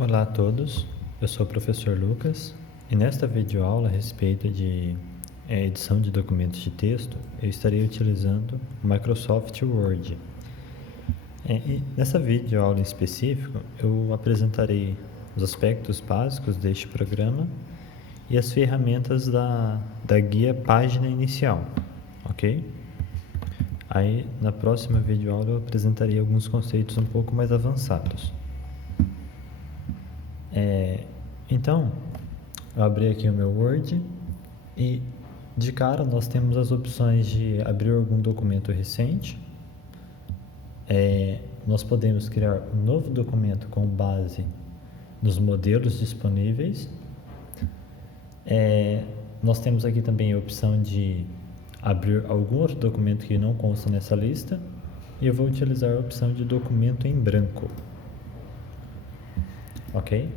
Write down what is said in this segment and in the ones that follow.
Olá a todos, eu sou o professor Lucas e nesta videoaula a respeito de edição de documentos de texto, eu estarei utilizando o Microsoft Word. E nessa videoaula em específico, eu apresentarei os aspectos básicos deste programa e as ferramentas da guia Página Inicial, ok? Aí, na próxima videoaula, eu apresentarei alguns conceitos um pouco mais avançados. Então, eu abri aqui o meu Word e de cara nós temos as opções de abrir algum documento recente. Nós podemos criar um novo documento com base nos modelos disponíveis. Nós temos aqui também a opção de abrir algum outro documento que não consta nessa lista. E eu vou utilizar a opção de documento em branco. Ok?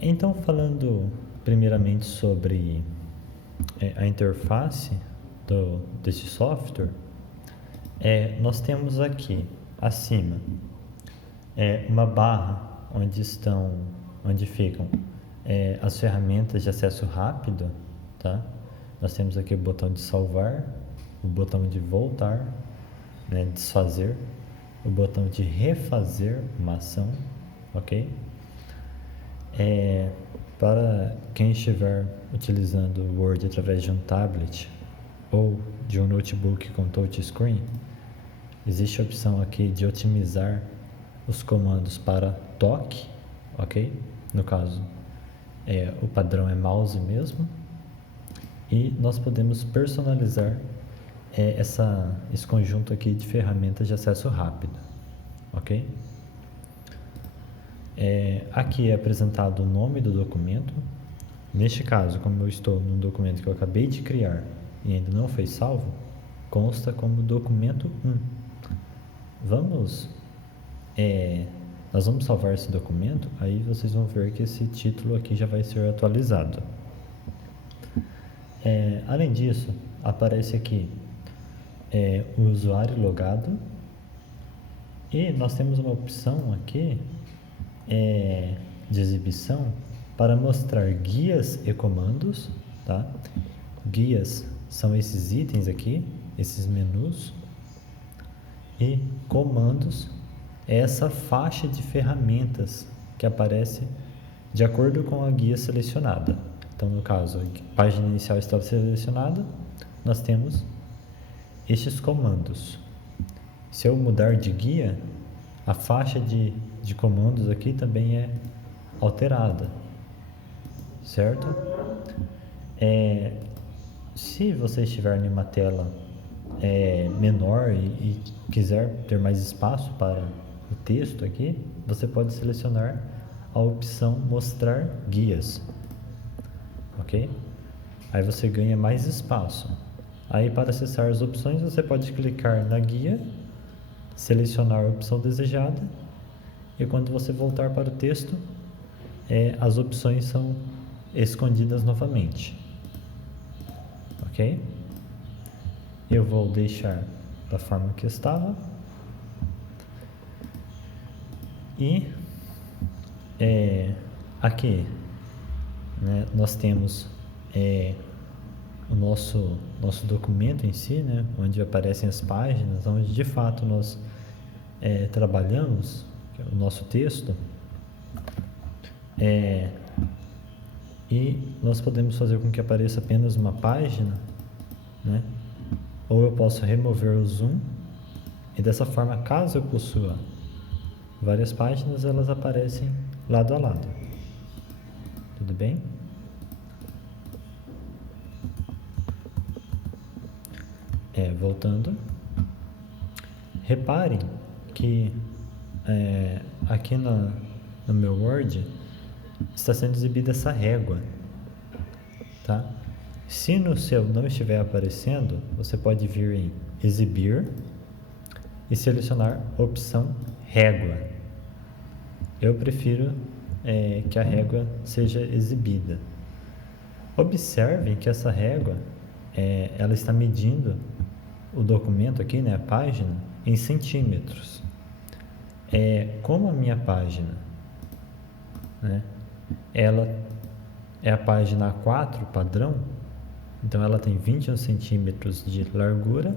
Então, falando primeiramente sobre a interface desse software, nós temos aqui acima uma barra onde ficam as ferramentas de acesso rápido, tá? Nós temos aqui o botão de salvar, o botão de voltar, desfazer, o botão de refazer uma ação, ok? Para quem estiver utilizando o Word através de um tablet ou de um notebook com touchscreen, existe a opção aqui de otimizar os comandos para toque, ok? No caso, o padrão é mouse mesmo. E nós podemos personalizar esse conjunto aqui de ferramentas de acesso rápido, ok? Aqui é apresentado o nome do documento. Neste caso, como eu estou num documento que eu acabei de criar e ainda não foi salvo, consta como documento 1. Nós vamos salvar esse documento, aí vocês vão ver que esse título aqui já vai ser atualizado. Além disso, aparece aqui o usuário logado e nós temos uma opção aqui de exibição para mostrar guias e comandos, tá? Guias são esses itens aqui, esses menus, e comandos é essa faixa de ferramentas que aparece de acordo com a guia selecionada. Então, no caso, a página inicial estava selecionada, nós temos estes comandos. Se eu mudar de guia, a faixa de comandos aqui também é alterada, certo? Se você estiver em uma tela menor e quiser ter mais espaço para o texto aqui, você pode selecionar a opção mostrar guias, ok? Aí você ganha mais espaço. Aí, para acessar as opções, você pode clicar na guia, selecionar a opção desejada e quando você voltar para o texto, as opções são escondidas novamente, ok? Eu vou deixar da forma que estava e aqui nós temos o nosso documento em si, onde aparecem as páginas, onde de fato nós trabalhamos o nosso texto, e nós podemos fazer com que apareça apenas uma página, ou eu posso remover o zoom e dessa forma, caso eu possua várias páginas, elas aparecem lado a lado. Tudo bem? Voltando, reparem que aqui no meu Word está sendo exibida essa régua, tá? Se no seu não estiver aparecendo, você pode vir em exibir e selecionar a opção régua. Eu prefiro que a régua seja exibida. Observem que essa régua ela está medindo o documento aqui, a página, em centímetros. Como a minha página né? Ela é a página A4 padrão, então ela tem 21 centímetros de largura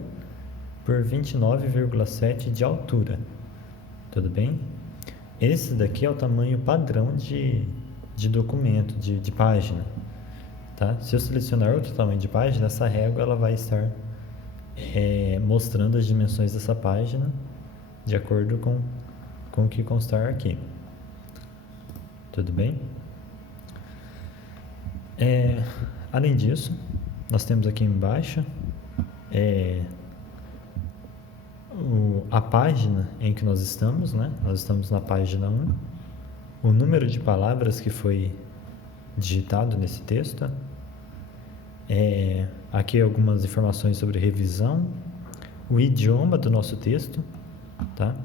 por 29,7 de altura, tudo bem? Esse daqui é o tamanho padrão de documento, de página, tá? Se eu selecionar outro tamanho de página, essa régua ela vai estar mostrando as dimensões dessa página de acordo com o que constar aqui, tudo bem? Além disso, nós temos aqui embaixo a página em que nós estamos, né? Nós estamos na página 1, o número de palavras que foi digitado nesse texto, aqui algumas informações sobre revisão, o idioma do nosso texto, tá?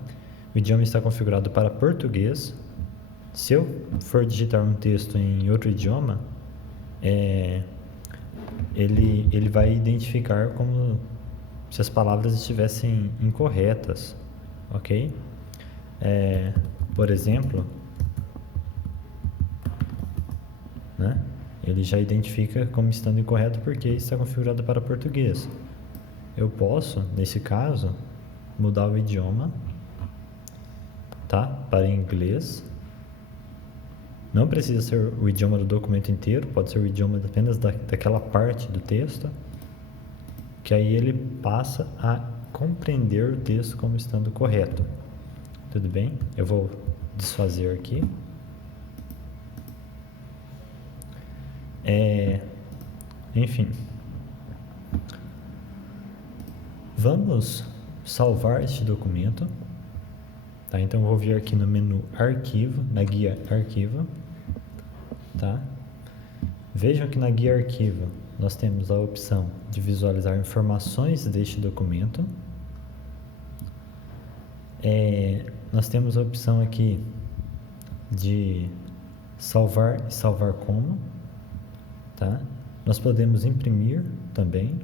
O idioma está configurado para português. Se eu for digitar um texto em outro idioma, ele vai identificar como se as palavras estivessem incorretas, ok? Por exemplo, né? Ele já identifica como estando incorreto porque está configurado para português. Eu posso, nesse caso, mudar o idioma, tá? Para inglês. Não precisa ser o idioma do documento inteiro, pode ser o idioma apenas daquela parte do texto, que aí ele passa a compreender o texto como estando correto. Tudo bem? Eu vou desfazer aqui. Enfim. Vamos salvar este documento. Tá? Então, eu vou vir aqui no menu Arquivo, na guia Arquivo. Tá? Vejam que na guia Arquivo nós temos a opção de visualizar informações deste documento. Nós temos a opção aqui de salvar e salvar como. Tá? Nós podemos imprimir também.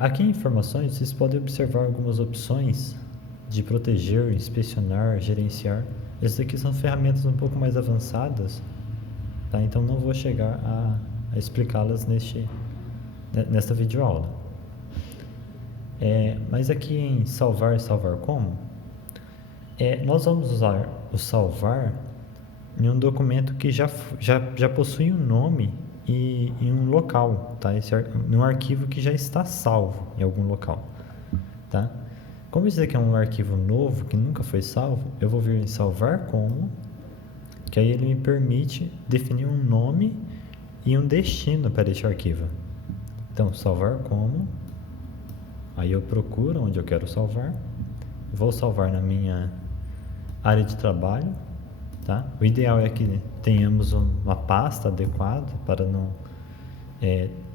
Aqui em informações, vocês podem observar algumas opções de proteger, inspecionar, gerenciar. Essas aqui são ferramentas um pouco mais avançadas, tá? Então não vou chegar a explicá-las nesta videoaula. Mas aqui em salvar e salvar como, nós vamos usar o salvar em um documento que já possui um nome e um local, tá? Num arquivo que já está salvo em algum local, tá? Como isso aqui é um arquivo novo que nunca foi salvo, eu vou vir em salvar como, que aí ele me permite definir um nome e um destino para este arquivo. Então, salvar como, aí eu procuro onde eu quero salvar, vou salvar na minha área de trabalho, tá? O ideal é que tenhamos uma pasta adequada para não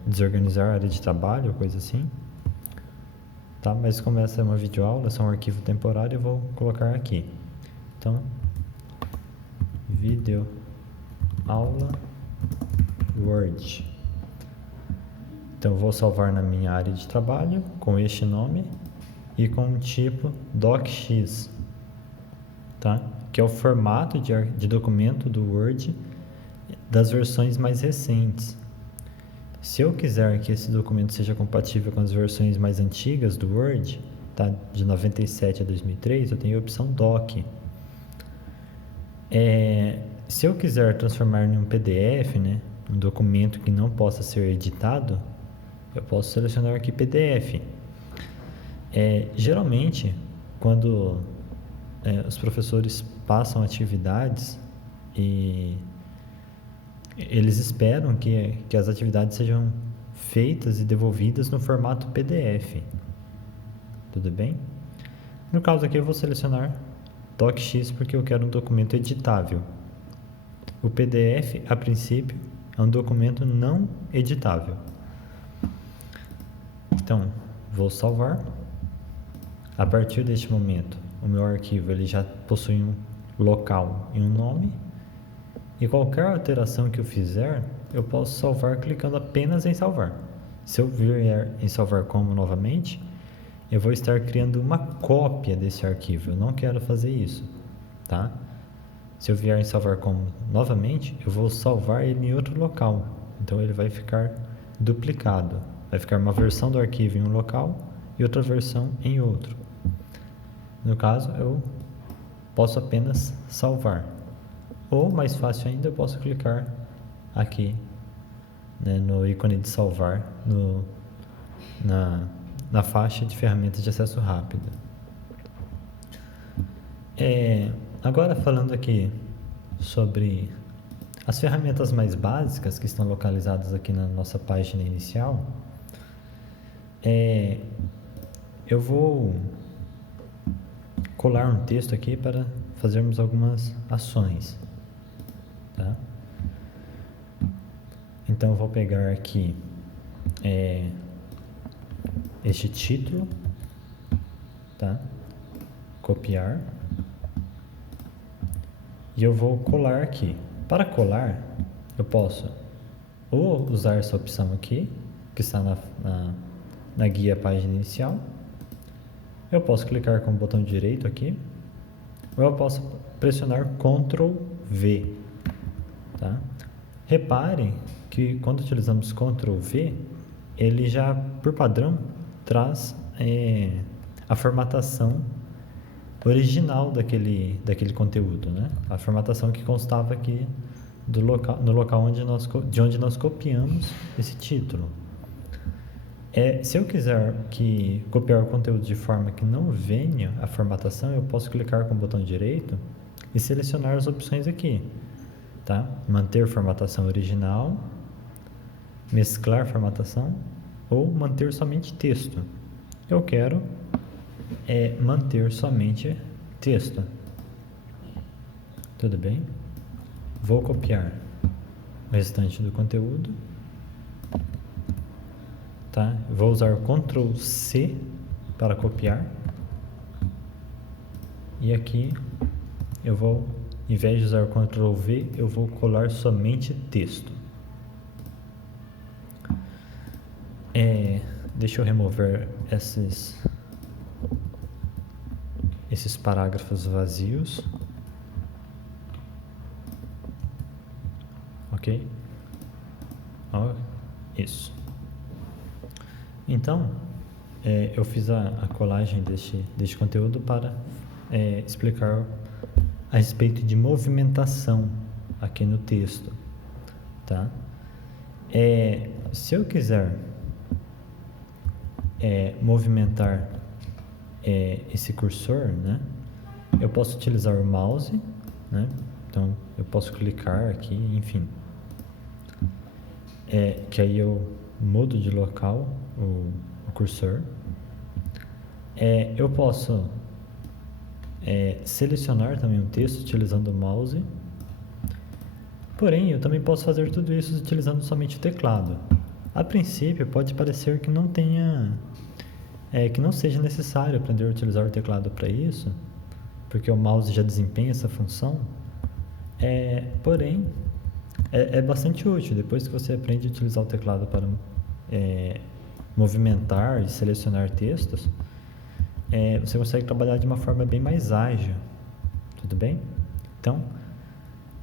desorganizar a área de trabalho ou coisa assim. Tá? Mas como essa é uma videoaula, é um arquivo temporário, eu vou colocar aqui. Então, videoaula Word. Então, eu vou salvar na minha área de trabalho com este nome e com o tipo docx, tá? Que é o formato de documento do Word das versões mais recentes. Se eu quiser que esse documento seja compatível com as versões mais antigas do Word, tá? De 97 a 2003, eu tenho a opção DOC. Se eu quiser transformar em um PDF, né, um documento que não possa ser editado, eu posso selecionar aqui PDF. Geralmente, quando os professores passam atividades e eles esperam que as atividades sejam feitas e devolvidas no formato PDF. Tudo bem? No caso aqui eu vou selecionar DocX porque eu quero um documento editável. O PDF, a princípio, é um documento não editável. Então, vou salvar. A partir deste momento, o meu arquivo ele já possui um local e um nome. E qualquer alteração que eu fizer, eu posso salvar clicando apenas em salvar. Se eu vier em salvar como novamente, eu vou estar criando uma cópia desse arquivo. Eu não quero fazer isso, tá? Se eu vier em salvar como novamente, eu vou salvar ele em outro local. Então ele vai ficar duplicado. Vai ficar uma versão do arquivo em um local e outra versão em outro. No caso, eu posso apenas salvar. Ou, mais fácil ainda, eu posso clicar aqui, né, no ícone de salvar na faixa de ferramentas de acesso rápido. Agora falando aqui sobre as ferramentas mais básicas que estão localizadas aqui na nossa página inicial, eu vou colar um texto aqui para fazermos algumas ações, tá? Então eu vou pegar aqui este título, tá? Copiar e eu vou colar aqui. Para colar, eu posso ou usar essa opção aqui, que está na guia página inicial. Eu posso clicar com o botão direito aqui, ou eu posso pressionar Ctrl V, tá? Repare que quando utilizamos Ctrl V, ele já, por padrão, traz a formatação original daquele conteúdo, né? A formatação que constava aqui no local de onde nós copiamos esse título. Se eu quiser copiar o conteúdo de forma que não venha a formatação, eu posso clicar com o botão direito e selecionar as opções aqui, tá? Manter formatação original, mesclar formatação ou manter somente texto. Eu quero manter somente texto. Tudo bem? Vou copiar o restante do conteúdo. Tá? Vou usar o Ctrl C para copiar. E aqui eu vou, em vez de usar o Ctrl V, eu vou colar somente texto. Deixa eu remover esses parágrafos vazios. Ok? Isso. Então, eu fiz a colagem deste conteúdo para explicar a respeito de movimentação aqui no texto, tá? Se eu quiser movimentar esse cursor, né, eu posso utilizar o mouse, né? Então eu posso clicar aqui, enfim, que aí eu mudo de local o cursor. Eu posso selecionar também um texto utilizando o mouse, porém eu também posso fazer tudo isso utilizando somente o teclado. A princípio pode parecer que não seja necessário aprender a utilizar o teclado para isso, porque o mouse já desempenha essa função, porém é bastante útil. Depois que você aprende a utilizar o teclado para movimentar e selecionar textos, você consegue trabalhar de uma forma bem mais ágil, tudo bem? Então,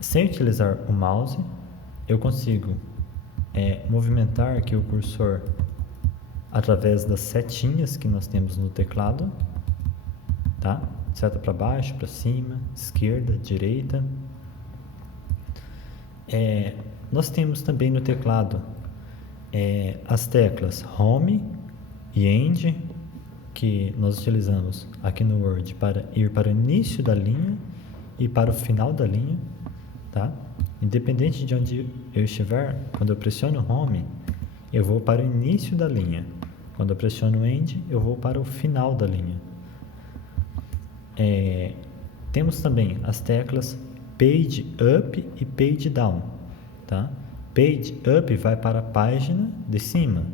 sem utilizar o mouse, eu consigo movimentar aqui o cursor através das setinhas que nós temos no teclado, tá? Seta para baixo, para cima, esquerda, direita. Nós temos também no teclado as teclas Home e End, que nós utilizamos aqui no Word para ir para o início da linha e para o final da linha, tá? Independente de onde eu estiver, quando eu pressiono Home, eu vou para o início da linha. Quando eu pressiono End, eu vou para o final da linha. Temos também as teclas Page Up e Page Down, tá? Page Up vai para a página de cima,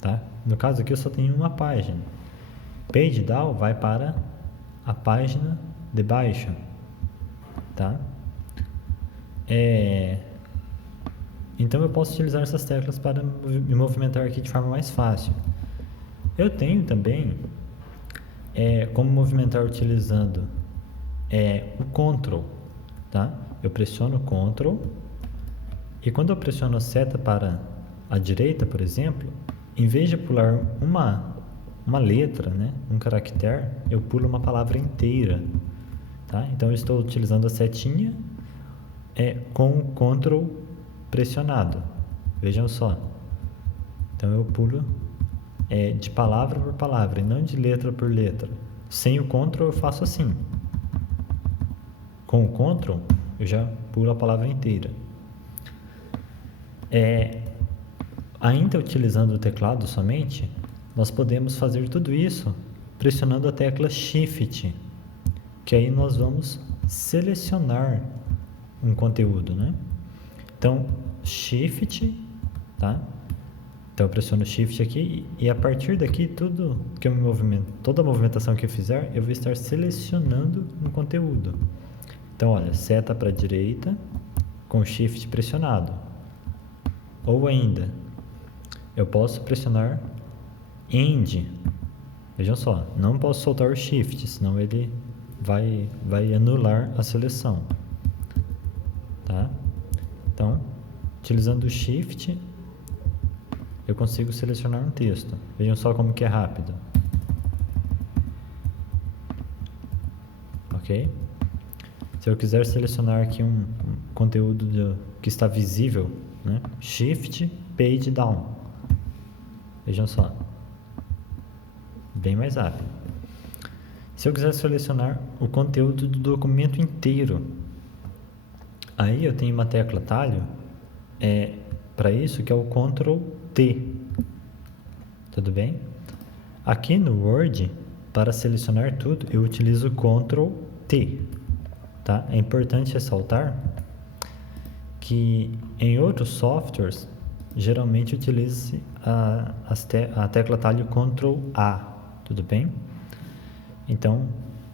tá? No caso aqui eu só tenho uma página. Page Down vai para a página de baixo, tá? Então eu posso utilizar essas teclas para me movimentar aqui de forma mais fácil. Eu tenho também como movimentar utilizando o Ctrl, tá? Eu pressiono Ctrl e quando eu pressiono a seta para a direita, por exemplo, em vez de pular uma letra, né, um caractere, eu pulo uma palavra inteira, tá? Então eu estou utilizando a setinha com o Ctrl pressionado. Vejam só. Então eu pulo de palavra por palavra e não de letra por letra. Sem o Ctrl eu faço assim. Com o Ctrl eu já pulo a palavra inteira. Ainda utilizando o teclado somente, nós podemos fazer tudo isso pressionando a tecla Shift, que aí nós vamos selecionar um conteúdo, né? Então, Shift, tá? Então eu pressiono Shift aqui e a partir daqui toda a movimentação que eu fizer, eu vou estar selecionando um conteúdo. Então, olha, seta para a direita com Shift pressionado. Ou ainda, eu posso pressionar End. Vejam só, não posso soltar o Shift, senão ele vai anular a seleção. Tá? Então, utilizando o Shift, eu consigo selecionar um texto. Vejam só como que é rápido. Ok? Se eu quiser selecionar aqui um conteúdo que está visível, né? Shift, Page Down. Vejam só. Bem mais rápido. Se eu quiser selecionar o conteúdo do documento inteiro, aí eu tenho uma tecla atalho para isso, que é o Ctrl T. Tudo bem? Aqui no Word, para selecionar tudo, eu utilizo Ctrl T. Tá? É importante ressaltar que em outros softwares, geralmente utiliza-se a tecla atalho Ctrl A. Tudo bem? Então,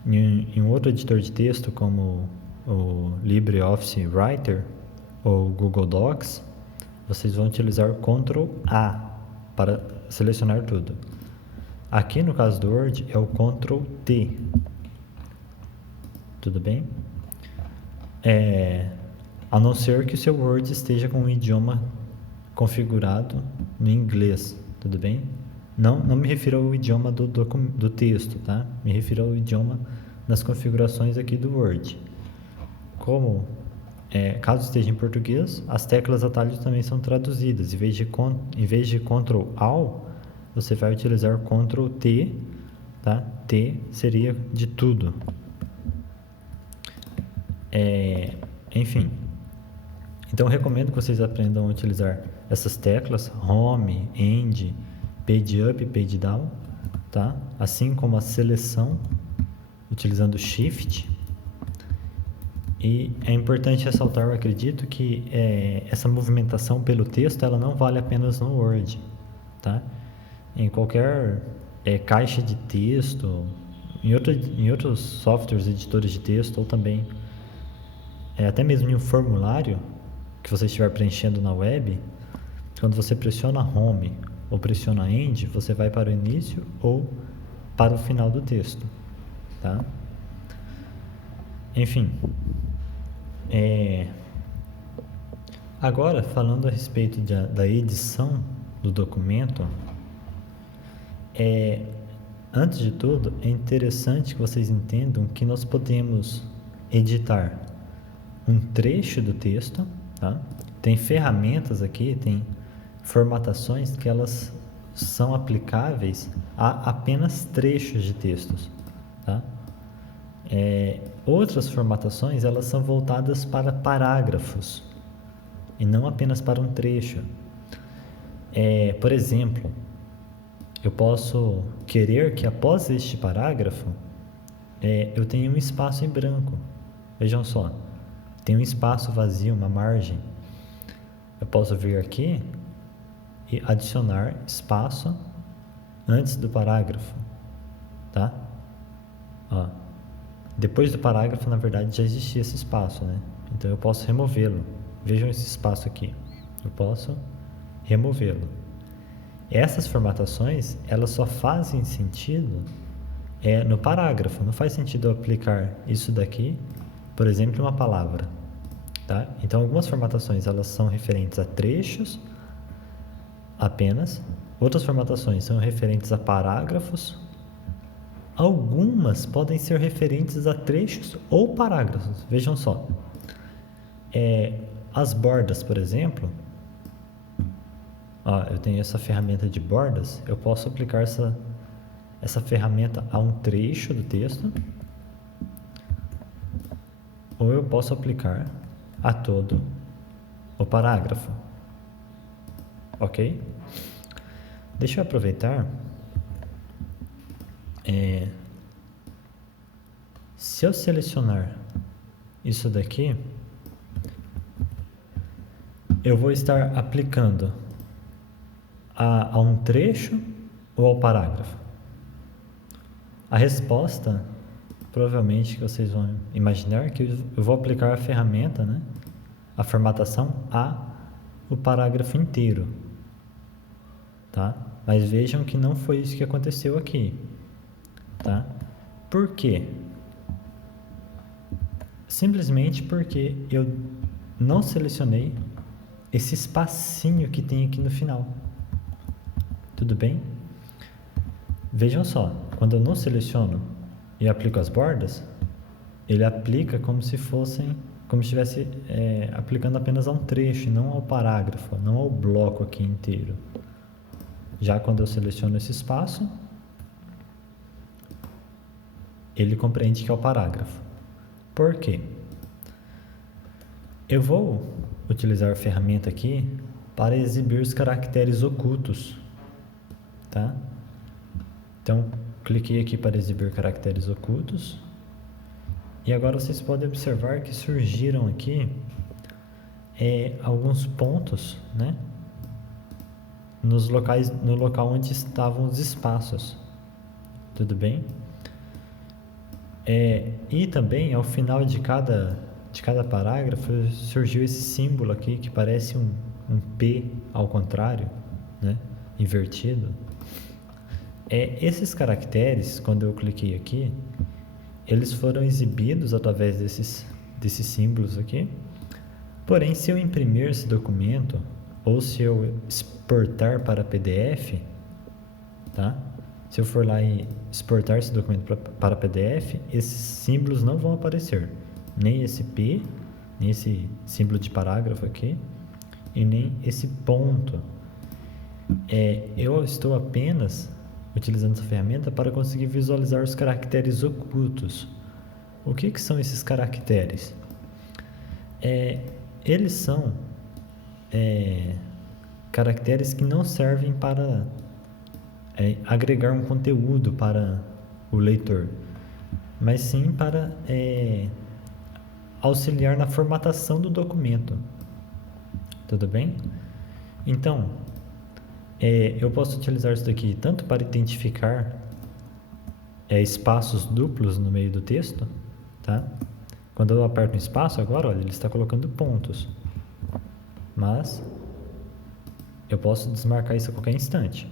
em um outro editor de texto, como o LibreOffice Writer ou Google Docs, vocês vão utilizar Ctrl A para selecionar tudo. Aqui no caso do Word é o Ctrl T. Tudo bem? A não ser que o seu Word esteja com o idioma configurado no inglês. Tudo bem? Não me refiro ao idioma do texto, tá? Me refiro ao idioma das configurações aqui do Word. Caso esteja em português, as teclas atalhos também são traduzidas. Em vez de Ctrl All, você vai utilizar Ctrl T, tá? T seria de tudo. Enfim. Então, eu recomendo que vocês aprendam a utilizar essas teclas, Home, End, Page Up e Page Down, tá? Assim como a seleção, utilizando Shift. E é importante ressaltar, eu acredito, que essa movimentação pelo texto, ela não vale apenas no Word, tá? Em qualquer caixa de texto, em outros softwares, editores de texto, ou também até mesmo em um formulário que você estiver preenchendo na web, quando você pressiona Home ou pressiona End, você vai para o início ou para o final do texto, tá? Enfim, agora falando a respeito da edição do documento, antes de tudo, é interessante que vocês entendam que nós podemos editar um trecho do texto, tá? Tem ferramentas aqui, tem formatações que elas são aplicáveis a apenas trechos de textos, tá? Outras formatações, elas são voltadas para parágrafos e não apenas para um trecho. Por exemplo, eu posso querer que após este parágrafo eu tenha um espaço em branco. Vejam só, tem um espaço vazio, uma margem. Eu posso vir aqui e adicionar espaço antes do parágrafo, tá? Ó, depois do parágrafo, na verdade, já existia esse espaço, né? Então eu posso removê-lo. Vejam esse espaço aqui. Eu posso removê-lo. Essas formatações, elas só fazem sentido no parágrafo. Não faz sentido eu aplicar isso daqui por exemplo, uma palavra, tá? Então, algumas formatações elas são referentes a trechos apenas, outras formatações são referentes a parágrafos, algumas podem ser referentes a trechos ou parágrafos. Vejam só, as bordas, por exemplo, eu tenho essa ferramenta de bordas, eu posso aplicar essa ferramenta a um trecho do texto, ou eu posso aplicar a todo o parágrafo, ok? Deixa eu aproveitar, se eu selecionar isso daqui, eu vou estar aplicando a um trecho ou ao parágrafo? A resposta, provavelmente, que vocês vão imaginar que eu vou aplicar a ferramenta, né, a formatação a o parágrafo inteiro, tá? Mas vejam que não foi isso que aconteceu aqui, tá? Por quê? Simplesmente porque eu não selecionei esse espacinho que tem aqui no final. Tudo bem? Vejam só, quando eu não seleciono e aplico as bordas, ele aplica como se estivesse aplicando apenas a um trecho, não ao parágrafo, não ao bloco aqui inteiro. Já quando eu seleciono esse espaço, ele compreende que é o parágrafo. Por quê? Eu vou utilizar a ferramenta aqui para exibir os caracteres ocultos, tá? Então, cliquei aqui para exibir caracteres ocultos. E agora vocês podem observar que surgiram aqui alguns pontos, né? No local onde estavam os espaços. Tudo bem? E também, ao final de cada parágrafo, surgiu esse símbolo aqui que parece um P ao contrário, né? Invertido. Esses caracteres, quando eu cliquei aqui, eles foram exibidos através desses símbolos aqui. Porém, se eu imprimir esse documento ou se eu exportar para PDF, tá? Se eu for lá e exportar esse documento para PDF, esses símbolos não vão aparecer. Nem esse P, nem esse símbolo de parágrafo aqui, e nem esse ponto. Eu estou apenas utilizando essa ferramenta para conseguir visualizar os caracteres ocultos. O que são esses caracteres? Eles são caracteres que não servem para agregar um conteúdo para o leitor, mas sim para auxiliar na formatação do documento. Tudo bem? Então, eu posso utilizar isso daqui tanto para identificar espaços duplos no meio do texto, tá? Quando eu aperto um espaço agora, olha, ele está colocando pontos. Mas eu posso desmarcar isso a qualquer instante.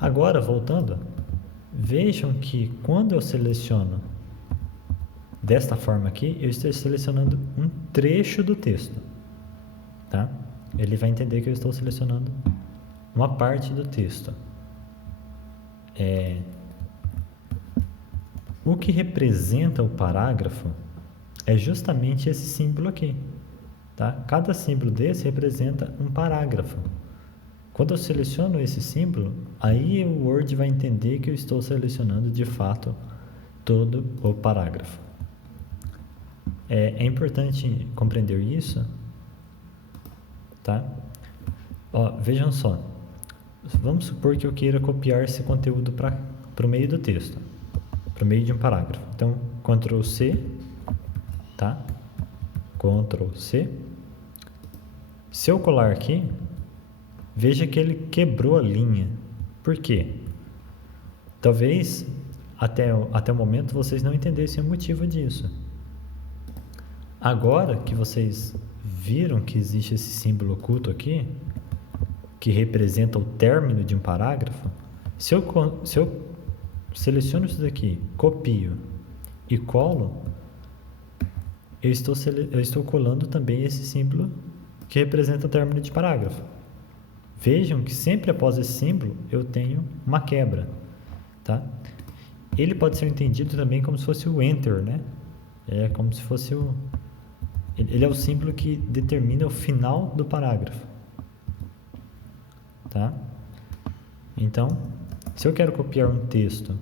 Agora, voltando, vejam que quando eu seleciono desta forma aqui, eu estou selecionando um trecho do texto, tá? Ele vai entender que eu estou selecionando uma parte do texto. O que representa o parágrafo é justamente esse símbolo aqui, tá? Cada símbolo desse representa um parágrafo. Quando eu seleciono esse símbolo, aí o Word vai entender que eu estou selecionando de fato todo o parágrafo. É importante compreender isso, tá? Vejam só. Vamos supor que eu queira copiar esse conteúdo para o meio do texto, para o meio de um parágrafo. Então, Ctrl C, tá? Ctrl C. Se eu colar aqui, veja que ele quebrou a linha. Por quê? Talvez até o momento vocês não entendessem o motivo disso. Agora que vocês viram que existe esse símbolo oculto aqui, que representa o término de um parágrafo, se eu seleciono isso daqui, copio e colo, eu estou colando também esse símbolo que representa o término de parágrafo. Vejam que sempre após esse símbolo eu tenho uma quebra, tá? Ele pode ser entendido também como se fosse o enter, né? É como se fosse ele é o símbolo que determina o final do parágrafo, tá? Então, se eu quero copiar um texto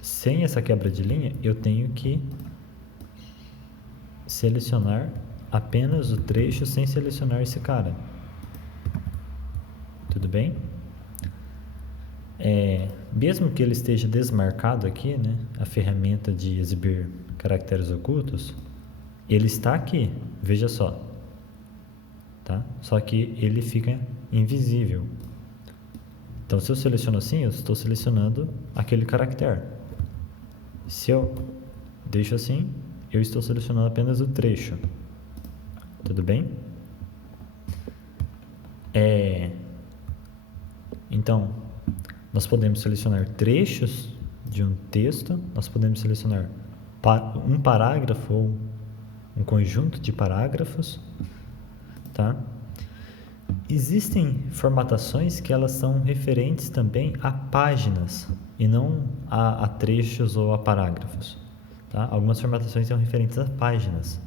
sem essa quebra de linha, eu tenho que selecionar apenas o trecho sem selecionar esse cara. Tudo bem? Mesmo que ele esteja desmarcado aqui, né, a ferramenta de exibir caracteres ocultos, ele está aqui, veja só, tá? Só que ele fica invisível. Então, se eu seleciono assim, eu estou selecionando aquele caractere. Se eu deixo assim, eu estou selecionando apenas o trecho. Tudo bem? Então, nós podemos selecionar trechos de um texto, nós podemos selecionar um parágrafo ou um conjunto de parágrafos, tá? Existem formatações que elas são referentes também a páginas e não a trechos ou a parágrafos, tá? Algumas formatações são referentes a páginas.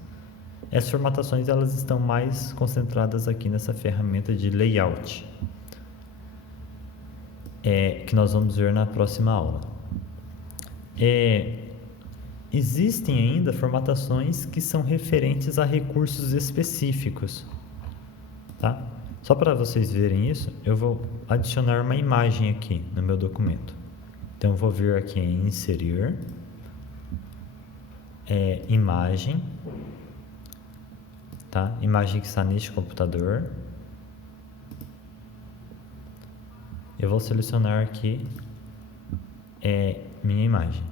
Essas formatações elas estão mais concentradas aqui nessa ferramenta de layout, que nós vamos ver na próxima aula. Existem ainda formatações que são referentes a recursos específicos, tá? Só para vocês verem isso, eu vou adicionar uma imagem aqui no meu documento. Então, eu vou vir aqui em inserir, imagem, tá? Imagem que está neste computador. Eu vou selecionar aqui minha imagem.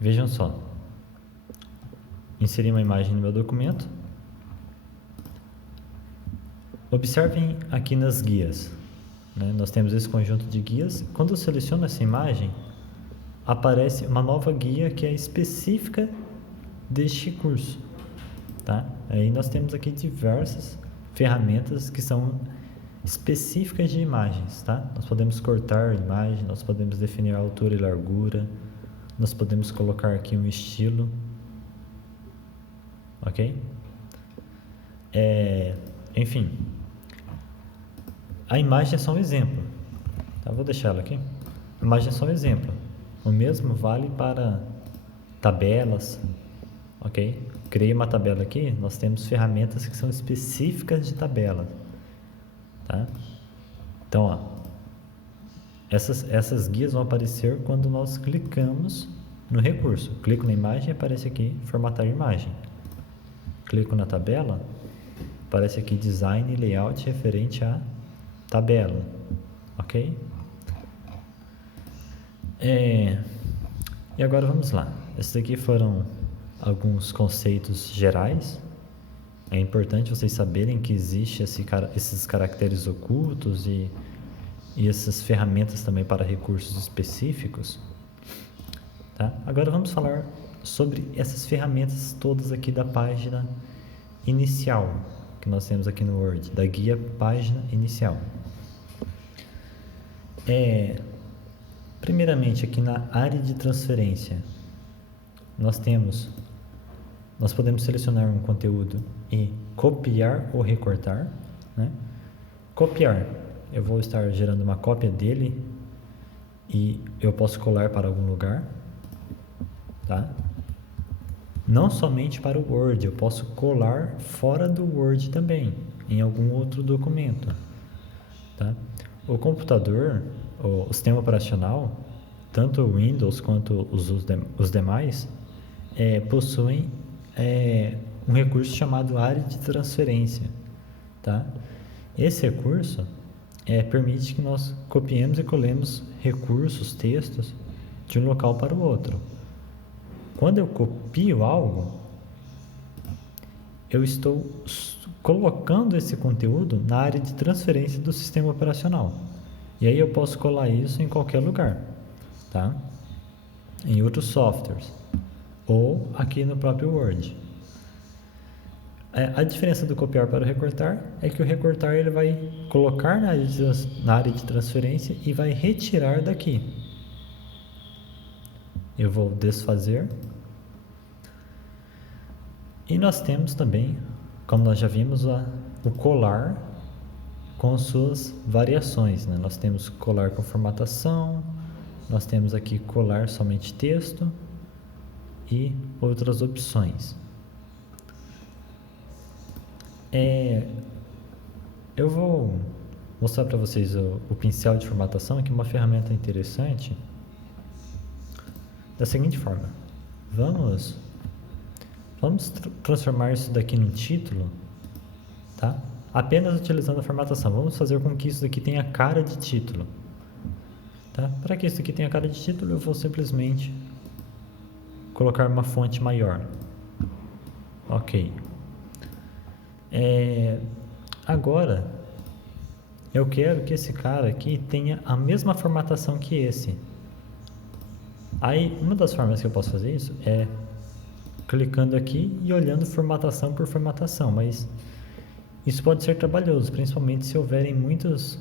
Vejam só, inseri uma imagem no meu documento. Observem aqui nas guias, né? Nós temos esse conjunto de guias. Quando eu seleciono essa imagem, aparece uma nova guia que é específica deste curso, tá? Aí nós temos aqui diversas ferramentas que são específicas de imagens, tá? Nós podemos cortar a imagem, nós podemos definir a altura e largura, nós podemos colocar aqui um estilo, ok? Enfim, a imagem é só um exemplo, tá? Vou deixar ela aqui. A imagem é só um exemplo. O mesmo vale para tabelas, ok? Criei uma tabela aqui, nós temos ferramentas que são específicas de tabela, tá? Então, ó, essas guias vão aparecer quando nós clicamos no recurso. Clico na imagem, aparece aqui formatar imagem. Clico na tabela, aparece aqui design e layout referente à tabela, ok? E agora vamos lá. Esses aqui foram alguns conceitos gerais. É importante vocês saberem que existe esses caracteres ocultos e essas ferramentas também para recursos específicos, tá? Agora vamos falar sobre essas ferramentas todas aqui da página inicial que nós temos aqui no Word, da guia página inicial. Primeiramente aqui na área de transferência, nós podemos selecionar um conteúdo e copiar ou recortar, né? Copiar, eu vou estar gerando uma cópia dele e eu posso colar para algum lugar, tá? Não somente para o Word, eu posso colar fora do Word também, em algum outro documento, tá? O computador, o sistema operacional, tanto o Windows quanto os demais, possuem um recurso chamado área de transferência, tá? Esse recurso permite que nós copiemos e colemos recursos, textos, de um local para o outro. Quando eu copio algo, eu estou colocando esse conteúdo na área de transferência do sistema operacional. E aí eu posso colar isso em qualquer lugar, tá? Em outros softwares. ou aqui no próprio Word. A diferença do copiar para o recortar é que o recortar ele vai colocar na área de transferência e vai retirar daqui. Eu vou desfazer. E nós temos também, como nós já vimos, o colar com suas variações, né? Nós temos colar com formatação, nós temos aqui colar somente texto e outras opções. Eu vou mostrar para vocês o pincel de formatação, que é uma ferramenta interessante, da seguinte forma. Vamos transformar isso daqui num título, tá? Apenas utilizando a formatação. Vamos fazer com que isso daqui tenha cara de título, tá? Para que isso daqui tenha cara de título, eu vou simplesmente colocar uma fonte maior. Ok. Agora, eu quero que esse cara aqui tenha a mesma formatação que esse. Aí, uma das formas que eu posso fazer isso é clicando aqui e olhando formatação por formatação, mas isso pode ser trabalhoso, principalmente se houverem muitas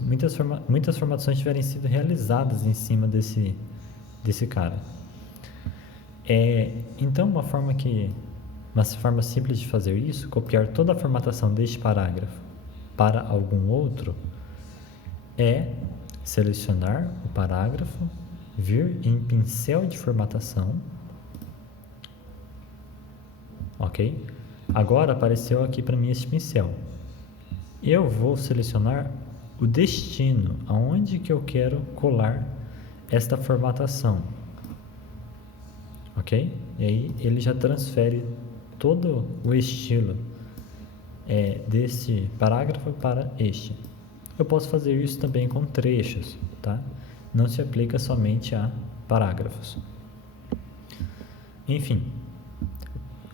formatações tiverem sido realizadas em cima desse cara. Então, uma forma simples de fazer isso, copiar toda a formatação deste parágrafo para algum outro, é selecionar o parágrafo, vir em pincel de formatação, ok? Agora apareceu aqui para mim este pincel. Eu vou selecionar o destino, aonde que eu quero colar esta formatação, ok? E aí ele já transfere todo o estilo desse parágrafo para este. Eu posso fazer isso também com trechos, tá? Não se aplica somente a parágrafos. Enfim,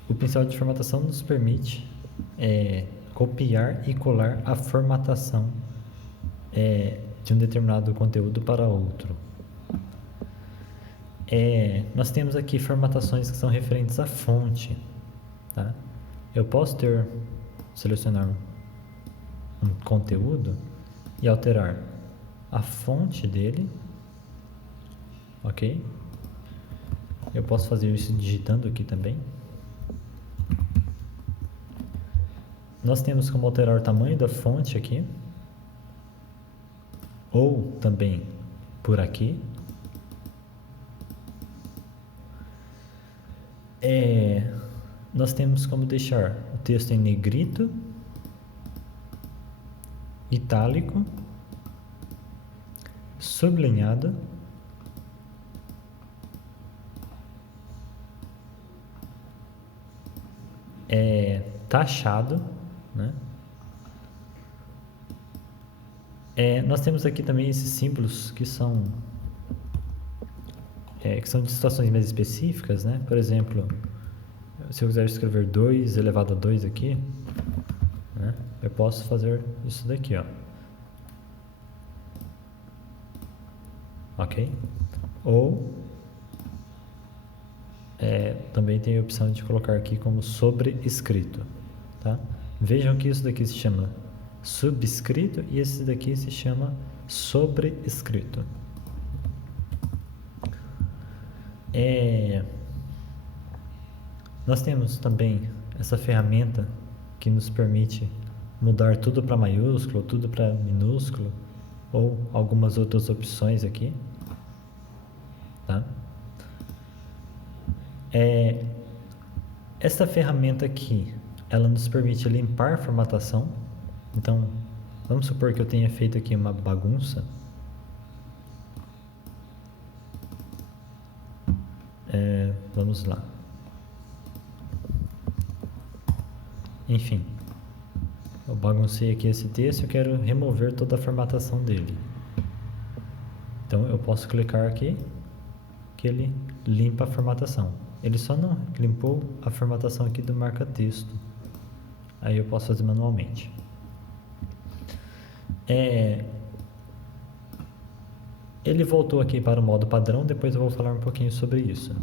o pincel de formatação nos permite copiar e colar a formatação de um determinado conteúdo para outro. Nós temos aqui formatações que são referentes à fonte, tá? Eu posso selecionar um conteúdo e alterar a fonte dele, ok? Eu posso fazer isso digitando aqui também. Nós temos como alterar o tamanho da fonte aqui, ou também por aqui. Nós temos como deixar o texto em negrito, itálico, sublinhado, taxado, né? Nós temos aqui também esses símbolos que são de situações mais específicas, né? Por exemplo, se eu quiser escrever 2 elevado a 2 aqui, né? Eu posso fazer isso daqui, ó. Ok? Ou também tem a opção de colocar aqui como sobrescrito, tá? Vejam que isso daqui se chama subscrito e esse daqui se chama sobrescrito. Nós temos também essa ferramenta que nos permite mudar tudo para maiúsculo, tudo para minúsculo, ou algumas outras opções aqui, tá? Essa ferramenta aqui, ela nos permite limpar a formatação. Então, vamos supor que eu tenha feito aqui uma bagunça. Vamos lá. Enfim, eu baguncei aqui esse texto, eu quero remover toda a formatação dele. Então, eu posso clicar aqui, que ele limpa a formatação. Ele só não limpou a formatação aqui do marca-texto. Aí eu posso fazer manualmente. Ele voltou aqui para o modo padrão, depois eu vou falar um pouquinho sobre isso.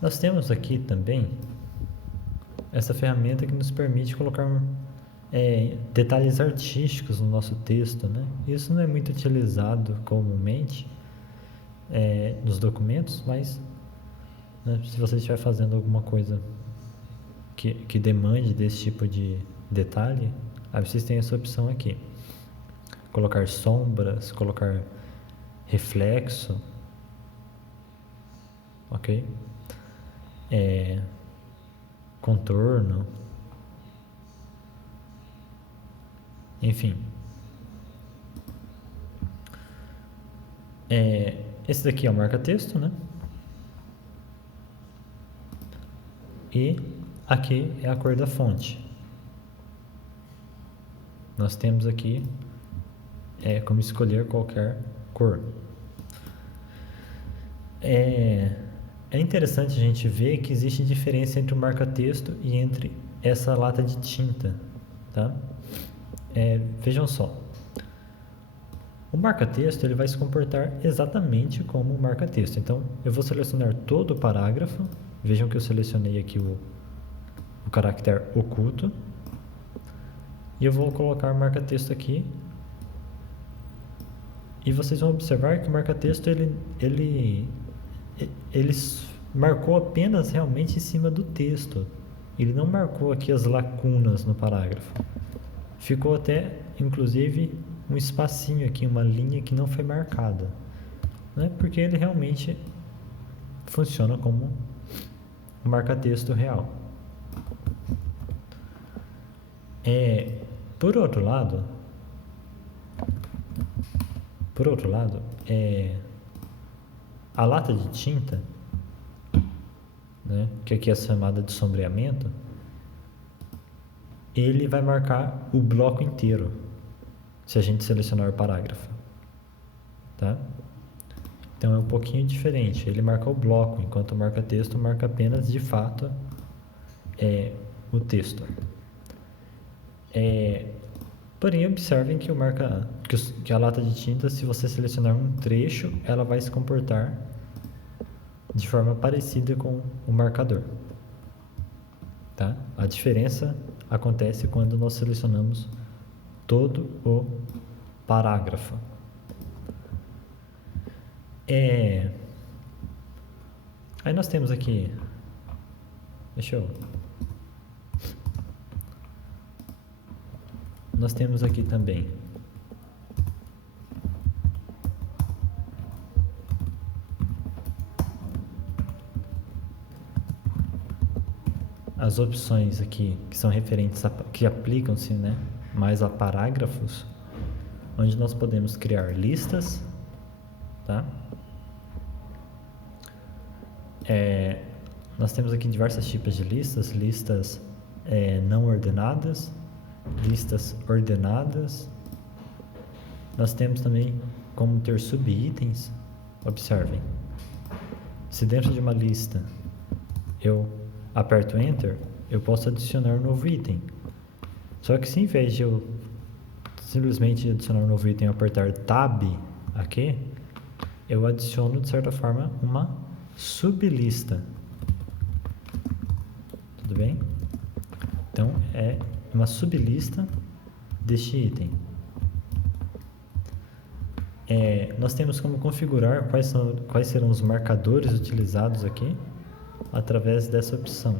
Nós temos aqui também essa ferramenta que nos permite colocar detalhes artísticos no nosso texto, né? Isso não é muito utilizado comumente nos documentos, mas né, se você estiver fazendo alguma coisa que demande desse tipo de detalhe, aí vocês têm essa opção aqui. Colocar sombras, colocar reflexo, ok? Contorno, enfim. Esse daqui é o marca-texto, né? E aqui é a cor da fonte. Nós temos aqui como escolher qualquer cor. É interessante a gente ver que existe diferença entre o marca-texto e entre essa lata de tinta, tá? Vejam só. O marca-texto ele vai se comportar exatamente como o marca-texto. Então, eu vou selecionar todo o parágrafo. Vejam que eu selecionei aqui o caractere oculto. E eu vou colocar marca-texto aqui. E vocês vão observar que o marca-texto ele marcou apenas realmente em cima do texto. Ele não marcou aqui as lacunas no parágrafo. Ficou até, inclusive, um espacinho aqui, uma linha que não foi marcada, né? Porque ele realmente funciona como um marca-texto real. Por outro lado, a lata de tinta, né, que aqui é chamada de sombreamento, ele vai marcar o bloco inteiro, se a gente selecionar o parágrafo, tá? Então é um pouquinho diferente, ele marca o bloco, enquanto o marca-texto marca apenas, de fato, o texto. Porém, observem que que a lata de tinta, se você selecionar um trecho, ela vai se comportar de forma parecida com o marcador, tá? A diferença acontece quando nós selecionamos todo o parágrafo. Aí nós temos aqui, nós temos aqui também as opções aqui que são referentes que aplicam-se, né, mais a parágrafos, onde nós podemos criar listas, tá? Nós temos aqui diversos tipos de listas não ordenadas, listas ordenadas. Nós temos também como ter subitens. Observem, se dentro de uma lista eu aperto Enter, eu posso adicionar um novo item. Só que se em vez de eu simplesmente adicionar um novo item e apertar Tab aqui, eu adiciono de certa forma uma sublista. Tudo bem? Então é uma sublista deste item. Nós temos como configurar quais serão os marcadores utilizados aqui através dessa opção.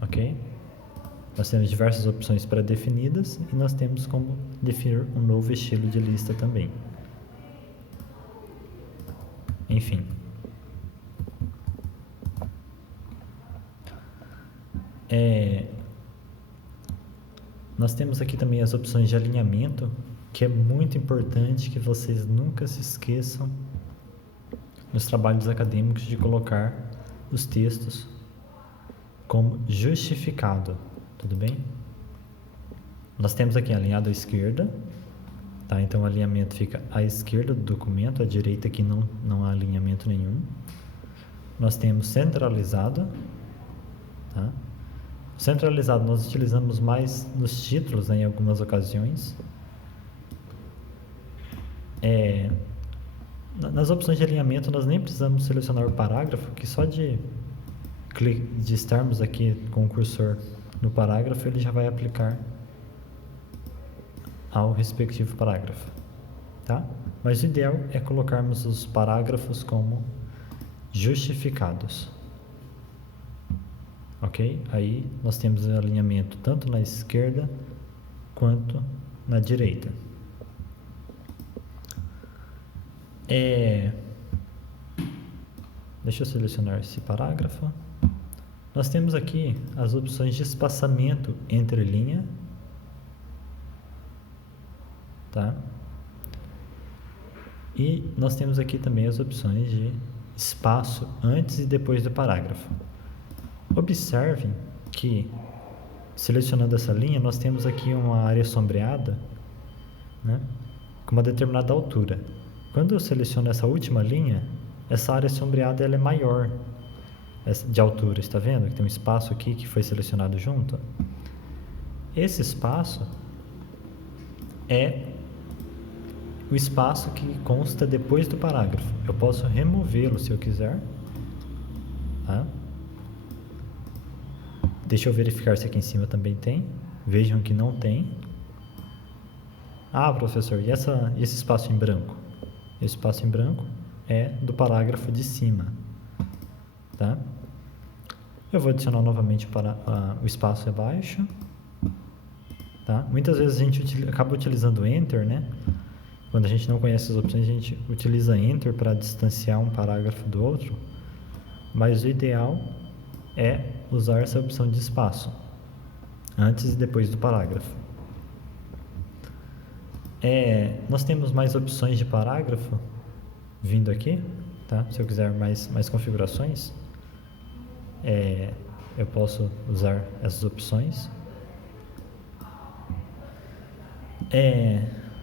Ok? Nós temos diversas opções pré-definidas e nós temos como definir um novo estilo de lista também. Enfim. Nós temos aqui também as opções de alinhamento, que é muito importante que vocês nunca se esqueçam nos trabalhos acadêmicos de colocar os textos como justificado, tudo bem? Nós temos aqui alinhado à esquerda, tá? Então o alinhamento fica à esquerda do documento, à direita aqui não há alinhamento nenhum. Nós temos centralizado, tá? Centralizado nós utilizamos mais nos títulos, né, em algumas ocasiões. Nas opções de alinhamento, nós nem precisamos selecionar o parágrafo, que só de estarmos aqui com o cursor no parágrafo, ele já vai aplicar ao respectivo parágrafo, tá? Mas o ideal é colocarmos os parágrafos como justificados, ok? Aí nós temos o alinhamento tanto na esquerda quanto na direita. Deixa eu selecionar esse parágrafo. Nós temos aqui as opções de espaçamento entre linha, tá? E nós temos aqui também as opções de espaço antes e depois do parágrafo. Observem que, selecionando essa linha, nós temos aqui uma área sombreada, né, com uma determinada altura. Quando eu seleciono essa última linha, essa área sombreada ela é maior de altura, está vendo? Tem um espaço aqui que foi selecionado junto. Esse espaço é o espaço que consta depois do parágrafo. Eu posso removê-lo se eu quiser, tá? Deixa eu verificar se aqui em cima também tem. Vejam que não tem. Ah, professor, e esse espaço em branco? Esse espaço em branco é do parágrafo de cima, tá? Eu vou adicionar novamente o espaço abaixo, tá? Muitas vezes a gente acaba utilizando Enter, né? Quando a gente não conhece as opções, a gente utiliza Enter para distanciar um parágrafo do outro, mas o ideal é usar essa opção de espaço antes e depois do parágrafo. Nós temos mais opções de parágrafo vindo aqui, tá? Se eu quiser mais configurações, eu posso usar essas opções.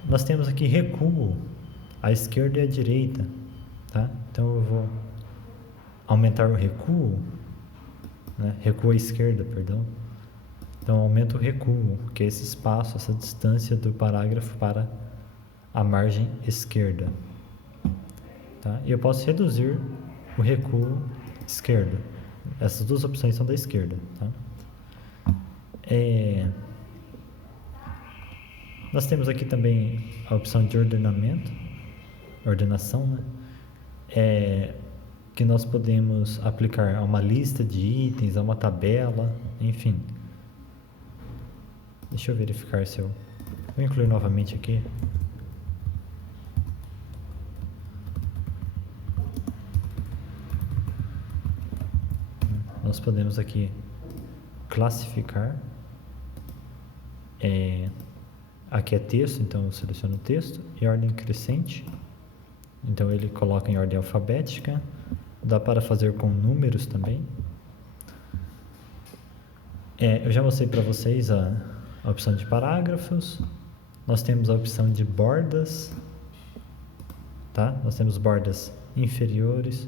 Nós temos aqui recuo à esquerda e à direita, tá? Então eu vou aumentar o recuo, né? Recuo à esquerda, perdão. Então aumento o recuo, que é esse espaço, essa distância do parágrafo para a margem esquerda, tá? E eu posso reduzir o recuo esquerdo. Essas duas opções são da esquerda, tá? Nós temos aqui também a opção de ordenação, né? Que nós podemos aplicar a uma lista de itens, a uma tabela, enfim. Deixa eu verificar se eu vou incluir novamente aqui. Nós podemos aqui classificar. Aqui é texto, então eu seleciono o texto e ordem crescente. Então ele coloca em ordem alfabética. Dá para fazer com números também. Eu já mostrei para vocês a opção de parágrafos. Nós temos a opção de bordas, tá? Nós temos bordas inferiores,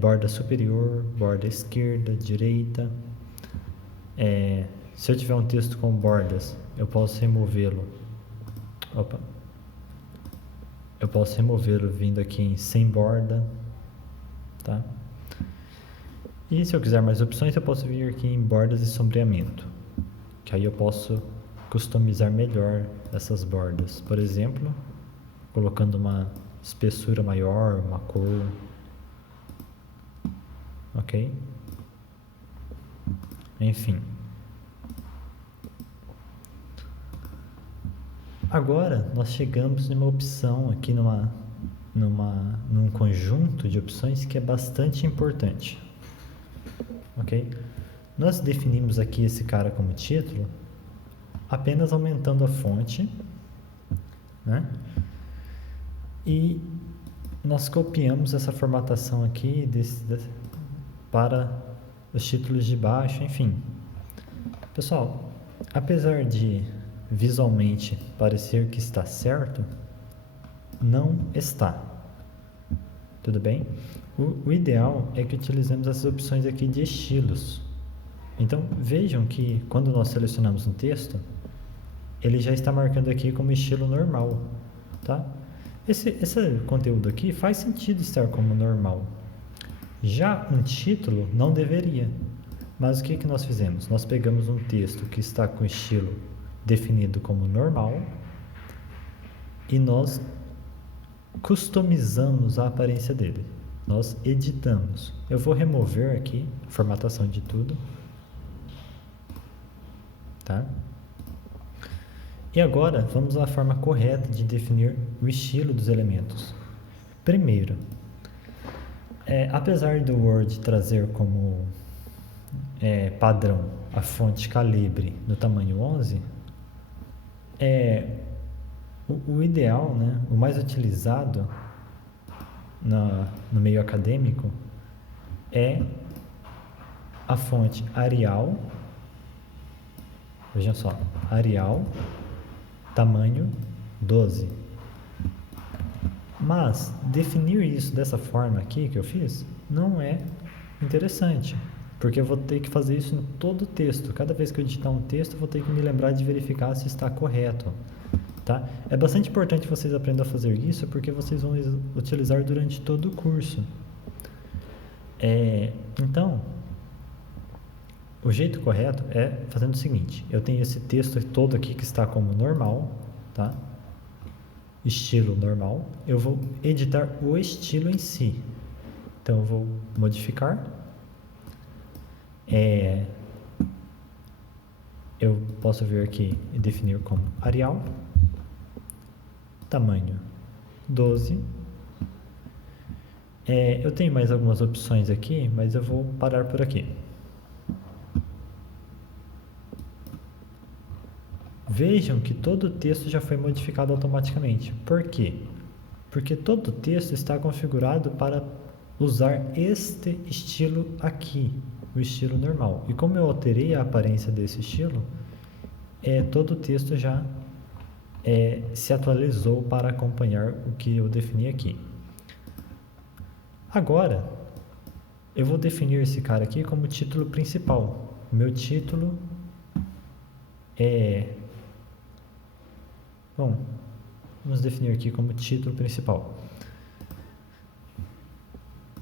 borda superior, borda esquerda, direita. Se eu tiver um texto com bordas, eu posso removê-lo. Eu posso removê-lo vindo aqui em sem borda, tá? E se eu quiser mais opções, eu posso vir aqui em bordas e sombreamento, que aí eu posso customizar melhor essas bordas. Por exemplo, colocando uma espessura maior, uma cor, ok? Enfim. Agora nós chegamos numa opção aqui, num conjunto de opções que é bastante importante, ok? Nós definimos aqui esse cara como título apenas aumentando a fonte, né? E nós copiamos essa formatação aqui para os títulos de baixo, enfim. Pessoal, apesar de visualmente parecer que está certo, não está. Tudo bem? O ideal é que utilizemos essas opções aqui de estilos. Então, vejam que quando nós selecionamos um texto, ele já está marcando aqui como estilo normal, tá? Esse conteúdo aqui faz sentido estar como normal. Já um título não deveria. Mas o que nós fizemos? Nós pegamos um texto que está com estilo definido como normal e nós customizamos a aparência dele. Nós editamos. Eu vou remover aqui a formatação de tudo. Tá? E agora vamos à forma correta de definir o estilo dos elementos. Primeiro, apesar do Word trazer como padrão a fonte Calibre no tamanho 11, o ideal, né, o mais utilizado no meio acadêmico é a fonte Arial. Vejam só, Arial, tamanho 12. Mas definir isso dessa forma aqui que eu fiz não é interessante, porque eu vou ter que fazer isso em todo o texto. Cada vez que eu digitar um texto, eu vou ter que me lembrar de verificar se está correto. Tá? É bastante importante que vocês aprendam a fazer isso, porque vocês vão utilizar durante todo o curso. Então, o jeito correto é fazendo o seguinte: eu tenho esse texto todo aqui que está como normal, tá? Estilo normal. Eu vou editar o estilo em si. Então, eu vou modificar. Eu posso vir aqui e definir como Arial, tamanho 12. Eu tenho mais algumas opções aqui, mas eu vou parar por aqui. Vejam que todo o texto já foi modificado automaticamente. Por quê? Porque todo o texto está configurado para usar este estilo aqui, o estilo normal. E como eu alterei a aparência desse estilo, todo o texto já se atualizou para acompanhar o que eu defini aqui. Agora, eu vou definir esse cara aqui como título principal. O meu título vamos definir aqui como título principal.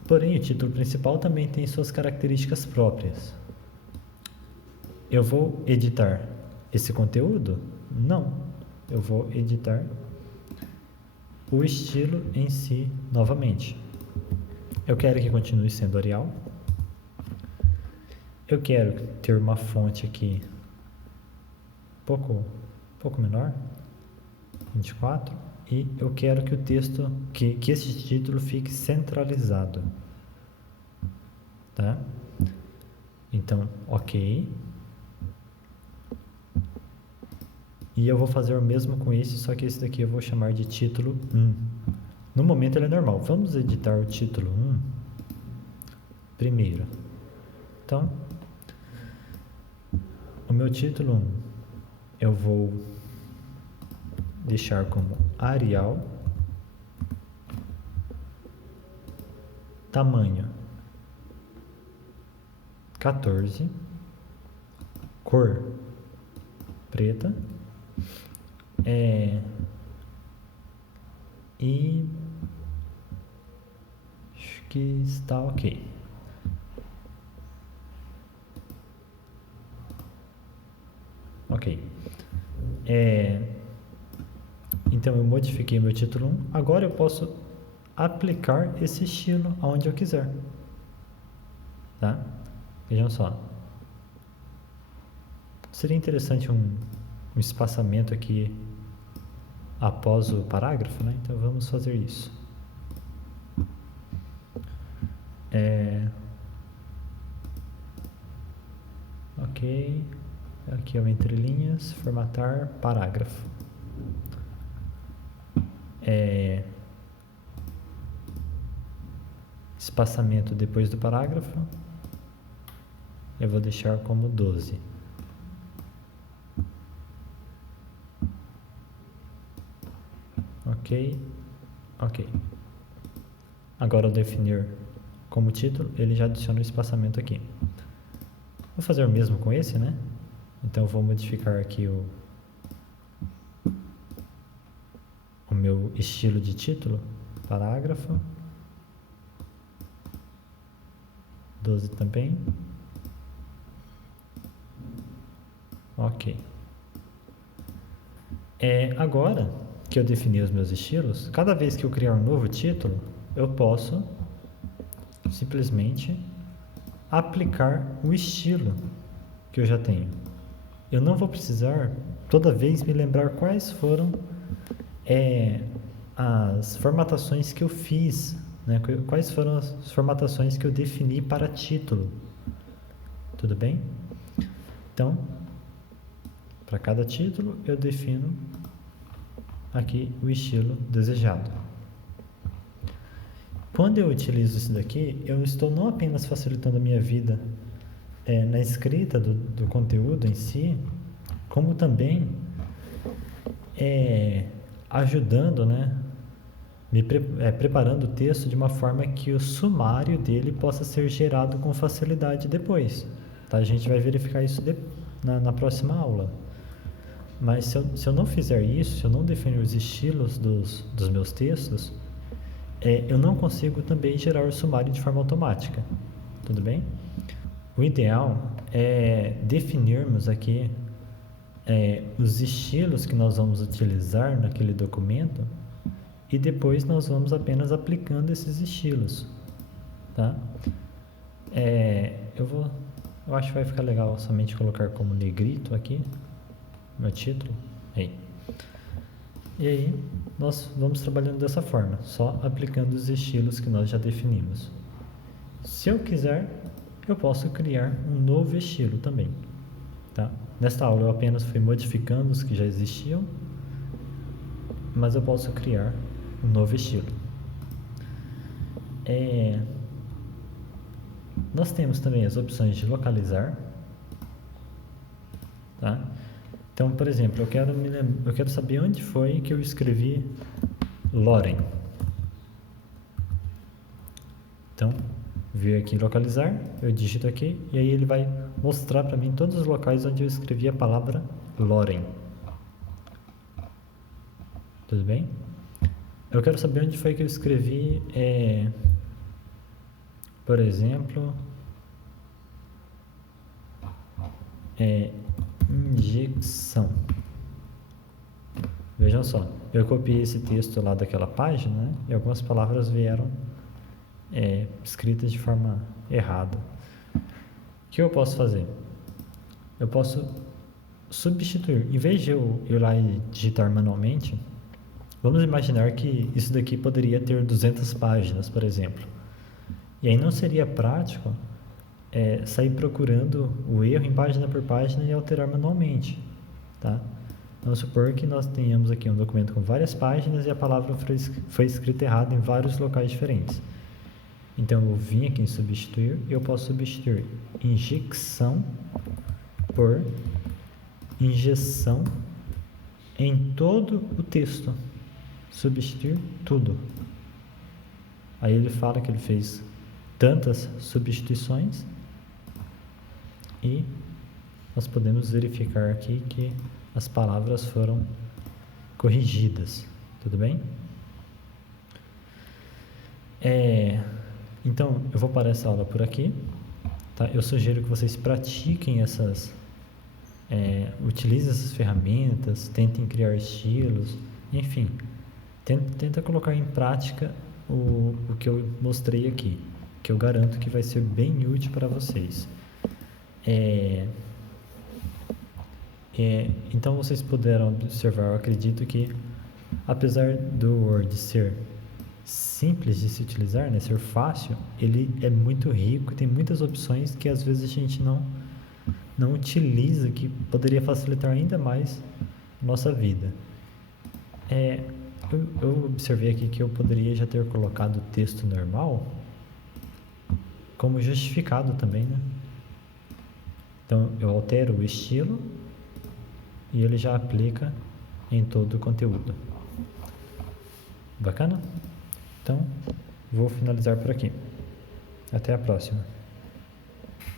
Porém, o título principal também tem suas características próprias. Eu vou editar esse conteúdo? Não. Eu vou editar o estilo em si novamente. Eu quero que continue sendo Arial. Eu quero ter uma fonte aqui pouco menor, 24, e eu quero que o texto, que esse título fique centralizado, tá? Então, ok. E eu vou fazer o mesmo com esse, só que esse daqui eu vou chamar de título 1. No momento ele é normal. Vamos editar o título 1 primeiro. Então, o meu título 1 eu vou deixar como Arial, tamanho 14, cor preta, e acho que está ok. Ok. Então eu modifiquei meu título 1. Agora eu posso aplicar esse estilo aonde eu quiser. Tá? Vejam só. Seria interessante um espaçamento aqui após o parágrafo, né? Então vamos fazer isso. Ok. Aqui é o entre linhas, formatar, parágrafo. Espaçamento depois do parágrafo, eu vou deixar como 12. Ok. Agora, ao definir como título, ele já adiciona o espaçamento aqui. Vou fazer o mesmo com esse, né? Então, eu vou modificar aqui o meu estilo de título, parágrafo, 12 também, ok. Agora que eu defini os meus estilos, cada vez que eu criar um novo título, eu posso simplesmente aplicar o estilo que eu já tenho. Eu não vou precisar toda vez me lembrar quais foram as formatações que eu fiz, né? Quais foram as formatações que eu defini para título. Tudo bem? Então, para cada título eu defino aqui o estilo desejado. Quando eu utilizo isso daqui, eu estou não apenas facilitando a minha vida na escrita do conteúdo em si, como também ajudando, né, preparando o texto de uma forma que o sumário dele possa ser gerado com facilidade depois. Tá? A gente vai verificar isso na próxima aula. Mas se eu não fizer isso, se eu não definir os estilos dos meus textos, eu não consigo também gerar o sumário de forma automática. Tudo bem? O ideal é definirmos aqui os estilos que nós vamos utilizar naquele documento e depois nós vamos apenas aplicando esses estilos. Tá? Eu acho que vai ficar legal somente colocar como negrito aqui meu título. Aí. E aí nós vamos trabalhando dessa forma, só aplicando os estilos que nós já definimos. Se eu quiser, eu posso criar um novo estilo também. Tá? Nesta aula eu apenas fui modificando os que já existiam, mas eu posso criar um novo estilo. Nós temos também as opções de localizar. Tá? Então, por exemplo, eu quero saber onde foi que eu escrevi Loren. Então, vir aqui em localizar, eu digito aqui e aí ele vai mostrar para mim todos os locais onde eu escrevi a palavra Loren. Tudo bem? Eu quero saber onde foi que eu escrevi, por exemplo, injecção. Vejam só, eu copiei esse texto lá daquela página, né, e algumas palavras vieram escritas de forma errada. O que eu posso fazer? Eu posso substituir. Em vez de eu ir lá e digitar manualmente, vamos imaginar que isso daqui poderia ter 200 páginas, por exemplo. E aí não seria prático sair procurando o erro em página por página e alterar manualmente. Tá? Vamos supor que nós tenhamos aqui um documento com várias páginas e a palavra foi escrita errada em vários locais diferentes. Então, eu vim aqui em substituir e eu posso substituir injecção por injeção em todo o texto. Substituir tudo. Aí ele fala que ele fez tantas substituições e nós podemos verificar aqui que as palavras foram corrigidas. Tudo bem? Então, eu vou parar essa aula por aqui. Tá? Eu sugiro que vocês pratiquem utilizem essas ferramentas, tentem criar estilos, enfim, tenta colocar em prática o que eu mostrei aqui, que eu garanto que vai ser bem útil para vocês. Então, vocês puderam observar, eu acredito que, apesar do Word ser simples de se utilizar, né, ser fácil, ele é muito rico, tem muitas opções que às vezes a gente não utiliza, que poderia facilitar ainda mais a nossa vida. Eu observei aqui que eu poderia já ter colocado o texto normal como justificado também, né? Então, eu altero o estilo e ele já aplica em todo o conteúdo. Bacana? Então, vou finalizar por aqui. Até a próxima.